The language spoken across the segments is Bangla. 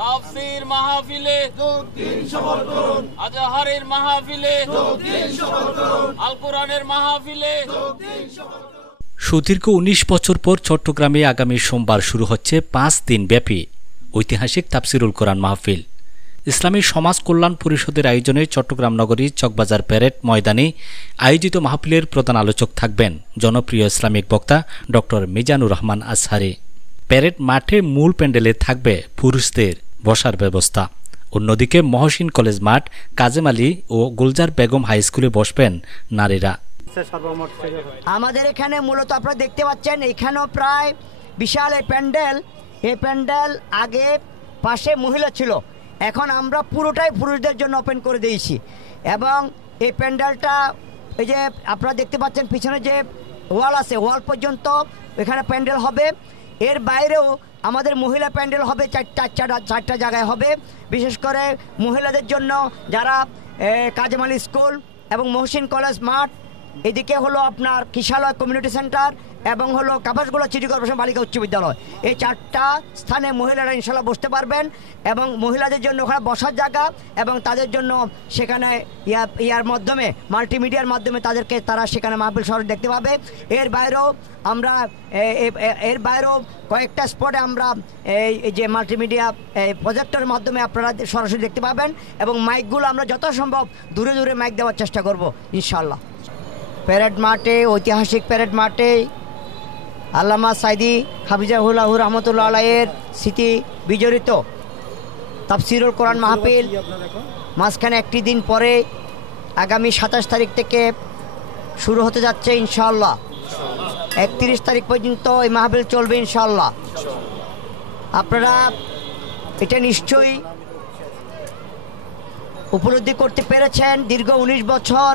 তাফসীর মাহফিলে আজহারের মাহফিলে আল কোরআনের মাহফিলে। সুদীর্ঘ ১৯ বছর পর চট্টগ্রামে আগামী সোমবার শুরু হচ্ছে ৫ দিন ব্যাপী ঐতিহাসিক তাফসীরুল কোরআন মাহফিল। ইসলামী সমাজ কল্যাণ পরিষদের আয়োজনে চট্টগ্রাম নগরীর চকবাজার প্যারেড ময়দানে আয়োজিত মাহফিলের প্রধান আলোচক থাকবেন জনপ্রিয় ইসলামিক বক্তা ড মিজানুর রহমান আজহারী। প্যারেড মাঠে মূল প্যান্ডেলে থাকবে পুরুষদের বসার ব্যবস্থা। অন্যদিকে মহসিন কলেজ মাঠ, কাজেম আলী ও গুলজার বেগম হাই স্কুলে বসবেন নারীরা। আমাদের এখানে মূলত আপনারা দেখতে পাচ্ছেন এখানেও প্রায় বিশাল এই প্যান্ডেল আগে পাশে মহিলা ছিল, এখন আমরা পুরোটাই পুরুষদের জন্য ওপেন করে দিয়েছি। এবং এই প্যান্ডেলটা এই যে আপনারা দেখতে পাচ্ছেন পিছনে যে ওয়াল আছে, ওয়াল পর্যন্ত এখানে প্যান্ডেল হবে। এর বাইরেও আমাদের মহিলা প্যান্ডেল হবে, চারটা জায়গায় হবে। বিশেষ করে মহিলাদের জন্য যারা কাজেম আলী স্কুল এবং মহসিন কলেজ মাঠ, এদিকে হলো আপনার কিশালয় কমিউনিটি সেন্টার এবং হলো কাপাসগোলা সিটি কর্পোরেশন বালিকা উচ্চ বিদ্যালয়। এই চারটা স্থানে মহিলারা ইনশাল্লাহ বসতে পারবেন এবং মহিলাদের জন্য ওখানে বসার জায়গা এবং তাদের জন্য সেখানে ইয়ার মাধ্যমে মাল্টিমিডিয়ার মাধ্যমে তারা সেখানে মাহফিল সরাসরি দেখতে পাবে। এর বাইরেও কয়েকটা স্পটে আমরা এই যে মাল্টিমিডিয়া প্রজেক্টরের মাধ্যমে আপনারা সরাসরি দেখতে পাবেন এবং মাইকগুলো আমরা যথাসম্ভব দূরে দূরে মাইক দেওয়ার চেষ্টা করব ইনশাল্লাহ। প্যারেড মাঠে, ঐতিহাসিক প্যারেড মাঠে আল্লামা সাইদি হাফিজাহুল্লাহ রহমতুল্লাহ আলাইয়ের স্মৃতি বিজড়িত তাফসীরুল কোরআন মাহফিল মাঝখানে একটি দিন পরে আগামী ২৭ তারিখ থেকে শুরু হতে যাচ্ছে ইনশাআল্লাহ। ৩১ তারিখ পর্যন্ত এই মাহফিল চলবে ইনশাআল্লাহ। আপনারা এটা নিশ্চয়ই উপলব্ধি করতে পেরেছেন, দীর্ঘ ১৯ বছর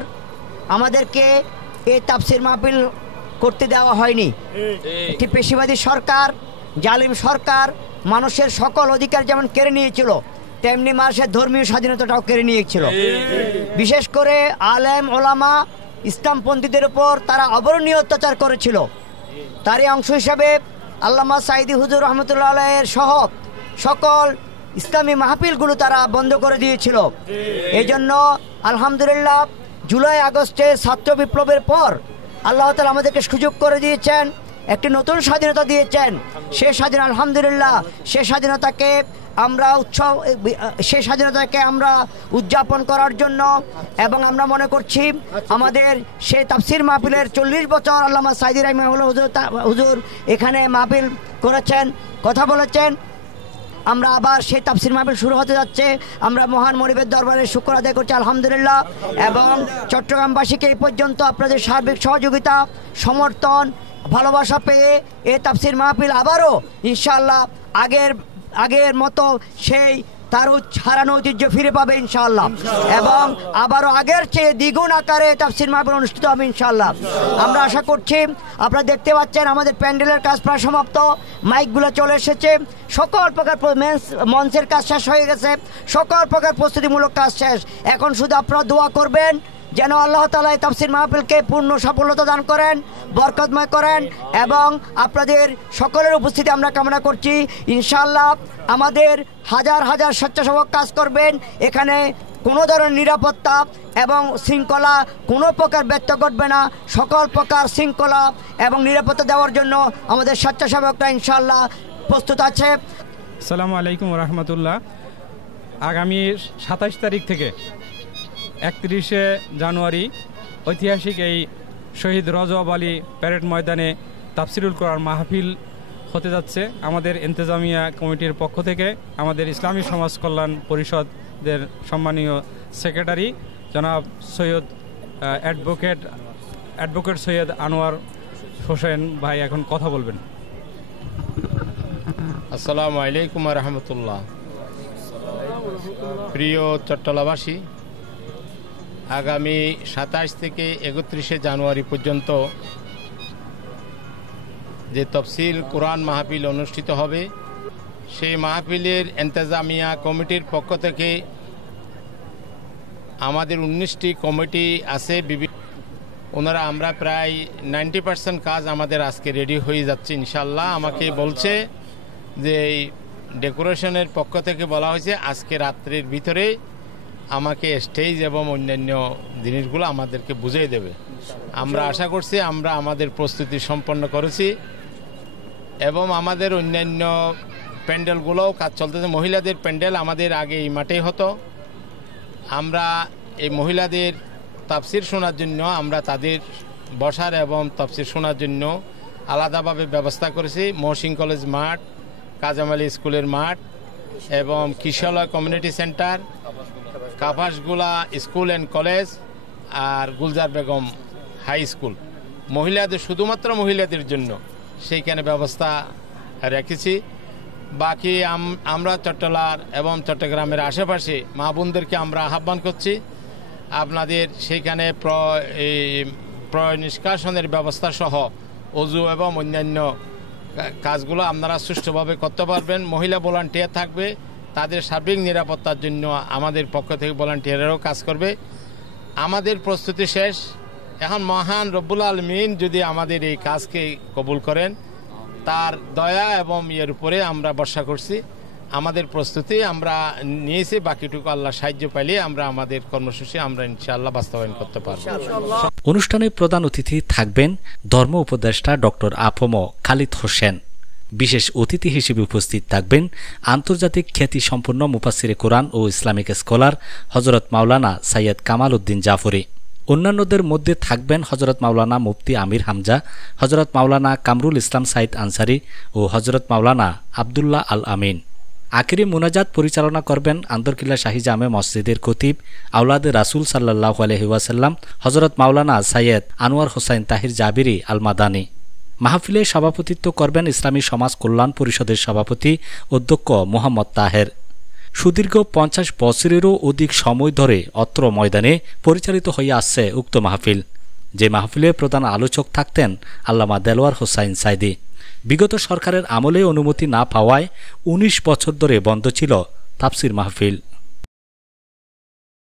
আমাদেরকে এই তাফসীর মাহফিল করতে দেওয়া হয়নি। একটি পেশিবাদী সরকার, জালিম সরকার মানুষের সকল অধিকার যেমন কেড়ে নিয়েছিল, তেমনি মানুষের ধর্মীয় স্বাধীনতাটাও কেড়ে নিয়েছিল। বিশেষ করে আলেম ওলামা ইসলামপন্থীদের উপর তারা অবর্ণনীয় অত্যাচার করেছিল। তারই অংশ হিসাবে আল্লামা সাইদি হুজুর রহমতুল্লাহ আলাইহির সহ সকল ইসলামী মাহফিলগুলো তারা বন্ধ করে দিয়েছিল। এই জন্য আলহামদুলিল্লাহ জুলাই আগস্টে ছাত্র বিপ্লবের পর আল্লাহ তাআলা আমাদেরকে সুযোগ করে দিয়েছেন, একটি নতুন স্বাধীনতা দিয়েছেন। আলহামদুলিল্লাহ সেই স্বাধীনতাকে আমরা উদযাপন করার জন্য এবং আমরা মনে করছি আমাদের সেই তাফসীর মাহফিলের ৪০ বছর আল্লামা সাইদি রাহিমাহুল্লাহ হুজুর এখানে মাহফিল করেছেন, কথা বলেছেন। আমরা আবার সেই তাফসীর মাহফিল শুরু হতে যাচ্ছে। আমরা মহান মনিবের দরবারে শুকর আদায় করছি আলহামদুলিল্লাহ। এবং চট্টগ্রামবাসীকে এই পর্যন্ত আপনাদের সার্বিক সহযোগিতা, সমর্থন, ভালোবাসা পেয়ে এই তাফসীর মাহফিল আবারও ইনশাআল্লাহ আগের মতো সেই তার হারানো ঐতিহ্য ফিরে পাবে ইনশাআল্লাহ। এবং আবারও আগের চেয়ে দ্বিগুণ আকারে তাফসীর মাহফিল অনুষ্ঠিত হবে ইনশাআল্লাহ। আমরা আশা করছি, আপনারা দেখতে পাচ্ছেন আমাদের প্যান্ডেলের কাজ প্রায় সমাপ্ত, মাইকগুলো চলে এসেছে, সকল প্রকার মঞ্চের কাজ শেষ হয়ে গেছে, সকল প্রকার প্রস্তুতিমূলক কাজ শেষ। এখন শুধু আপনারা দোয়া করবেন যেন আল্লাহ তাআলা এই তাফসীর মাহফিলকে পূর্ণ সাফল্যতা দান করেন, বরকতময় করেন এবং আপনাদের সকলের উপস্থিতি আমরা কামনা করছি ইনশাআল্লাহ। আমাদের হাজার হাজার স্বেচ্ছাসেবক কাজ করবেন এখানে, কোনো ধরনের নিরাপত্তা এবং শৃঙ্খলা কোনো প্রকার ব্যর্থ ঘটবে না। সকল প্রকার শৃঙ্খলা এবং নিরাপত্তা দেওয়ার জন্য আমাদের স্বেচ্ছাসেবকরা ইনশাআল্লাহ প্রস্তুত আছে। আসসালামু আলাইকুম রহমতুল্লাহ। আগামী ২৭ তারিখ থেকে ৩১শে জানুয়ারি ঐতিহাসিক এই শহীদ রজব আলী প্যারেড ময়দানে তাফসীরুল কোরআন মাহফিল হতে যাচ্ছে। আমাদের ইন্তেজামিয়া কমিটির পক্ষ থেকে আমাদের ইসলামী সমাজ কল্যাণ পরিষদের সম্মানীয় সেক্রেটারি জনাব সৈয়দ অ্যাডভোকেট সৈয়দ আনোয়ার হোসেন ভাই এখন কথা বলবেন। আসসালামু আলাইকুম রহমতুল্লাহ। প্রিয় চট্টলাবাসী, আগামী ২৭ থেকে ৩১শে জানুয়ারি পর্যন্ত যে তাফসীর কোরআন মাহফিল অনুষ্ঠিত হবে, সেই মাহফিলের ইন্তেজামিয়া কমিটির পক্ষ থেকে আমাদের ১৯টি কমিটি আছে। আমরা প্রায় 90% কাজ আমাদের আজকে রেডি হয়ে যাচ্ছে ইনশাল্লাহ। আমাকে বলছে যে এই ডেকোরেশনের পক্ষ থেকে বলা হয়েছে আজকে রাত্রির ভিতরে আমাকে স্টেজ এবং অন্যান্য জিনিসগুলো আমাদেরকে বুঝিয়ে দেবে। আমরা আশা করছি আমরা আমাদের প্রস্তুতি সম্পন্ন করেছি এবং আমাদের অন্যান্য প্যান্ডেলগুলোও কাজ চলতেছে। মহিলাদের প্যান্ডেল আমাদের আগে এই মাঠেই হতো। আমরা এই মহিলাদের তাফসির শোনার জন্য আমরা তাদের বসার এবং তাফসির শোনার জন্য আলাদাভাবে ব্যবস্থা করেছি। মহসিন কলেজ মাঠ, কাজম আলী স্কুলের মাঠ এবং Kishoreganj community centre, Kapasgula school and college আর গুলজার বেগম হাই স্কুল মহিলাদের, শুধুমাত্র মহিলাদের জন্য সেইখানে ব্যবস্থা রেখেছি। বাকি আমরা চট্টলার এবং চট্টগ্রামের আশেপাশে মা বোনদেরকে আমরা আহ্বান করছি আপনাদের সেইখানে নিষ্কাশনের ব্যবস্থা সহ অজু এবং অন্যান্য কাজগুলো আপনারা সুষ্ঠুভাবে করতে পারবেন। মহিলা ভলান্টিয়ার থাকবে, তাদের সার্বিক নিরাপত্তার জন্য আমাদের পক্ষ থেকে ভলান্টিয়ারেরও কাজ করবে। আমাদের প্রস্তুতি শেষ। এখন মহান রব্বুল আলমিন যদি আমাদের এই কাজকে কবুল করেন, তার দয়া এবং এর উপরে আমরা ভরসা করছি। আমাদের প্রস্তুতি আমরা নিয়েছি, বাকিটুকু আল্লাহ সাহায্য পাইলে আমরা আমাদের কর্মসূচি আমরা ইনশাআল্লাহ বাস্তবায়ন করতে পারব। অনুষ্ঠানে প্রধান অতিথি থাকবেন ধর্ম উপদেষ্টা ডক্টর আফম খালিদ হোসেন। বিশেষ অতিথি হিসেবে উপস্থিত থাকবেন আন্তর্জাতিক খ্যাতিসম্পন্ন মুফাসসিরে কোরআন ও ইসলামিক স্কলার হযরত মাওলানা সৈয়দ কামাল উদ্দিন জাফরি। অন্যান্যদের মধ্যে থাকবেন হযরত মাওলানা মুফতি আমির হামজা, হযরত মাওলানা কামরুল ইসলাম সাইদ আনসারি ও হযরত মাওলানা আবদুল্লাহ আল আমিন। আখিরি মুনাজাত পরিচালনা করবেন আন্দরকিল্লা শাহী জামে মসজিদের খতিব আওলাদে রাসূল সাল্লাল্লাহু আলাইহি ওয়াসাল্লাম হযরত মাওলানা সৈয়দ আনোয়ার হোসাইন তাহির জাবিরি আল মাদানী। মাহফিলে সভাপতিত্ব করবেন ইসলামী সমাজ কল্যাণ পরিষদের সভাপতি অধ্যক্ষ মোহাম্মদ তাহের। সুদীর্ঘ 50 বছরেরও অধিক সময় ধরে অত্র ময়দানে পরিচালিত হয়ে আসছে উক্ত মাহফিল, যে মাহফিলে প্রধান আলোচক থাকতেন আল্লামা দেলোয়ার হোসাইন সাইদি। বিগত সরকারের আমলে অনুমতি না পাওয়ায় 19 বছর ধরে বন্ধ ছিল তাফসির মাহফিল।